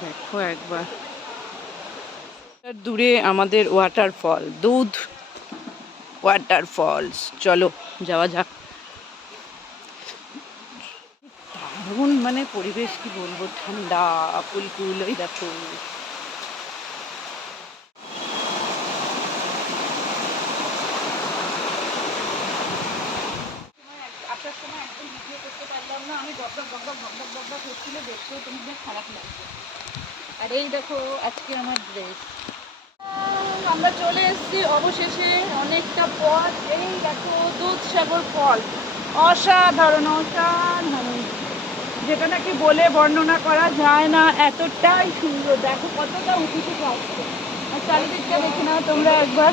দেখো একবার দূরে আমাদের ওয়াটারফল, দুধ ওয়াটারফলস। চলো যাওয়া যাক। দারুণ মানে পরিবেশ, কি বলবো, ঠান্ডা কুলকুল। ওই দেখো আসার সময় একদম ভিডিও করতে পারলাম না, আমি বকবক বকবক বকবক বকবক হচ্ছিল, দেখতেও তোমাদের খারাপ লাগছে। আর এই দেখো আজকে আমার ড্রেস। আমরা চলে এসেছি অবশেষে অনেকটা পথ। এই দেখো দুধসাগর ফল, অসাধারণ অসাধারণ, যেটা নাকি বলে বর্ণনা করা যায় না, এতটাই সুন্দর। দেখো কতটা উঁচু থেকে আসছে, আর চারিদিকটা দেখে নাও তোমরা একবার,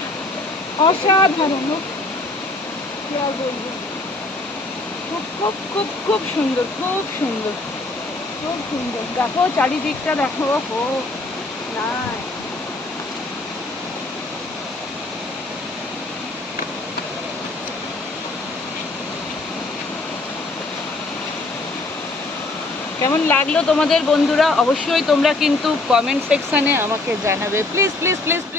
অসাধারণ। কি আর বলবো, খুব খুব খুব খুব সুন্দর, খুব সুন্দর, খুব সুন্দর। দেখো চারিদিকটা দেখো, হো না কেমন লাগলো তোমাদের বন্ধুরা? অবশ্যই তোমরা কিন্তু কমেন্ট সেকশানে আমাকে জানাবে, প্লিজ প্লিজ প্লিজ প্লিজ।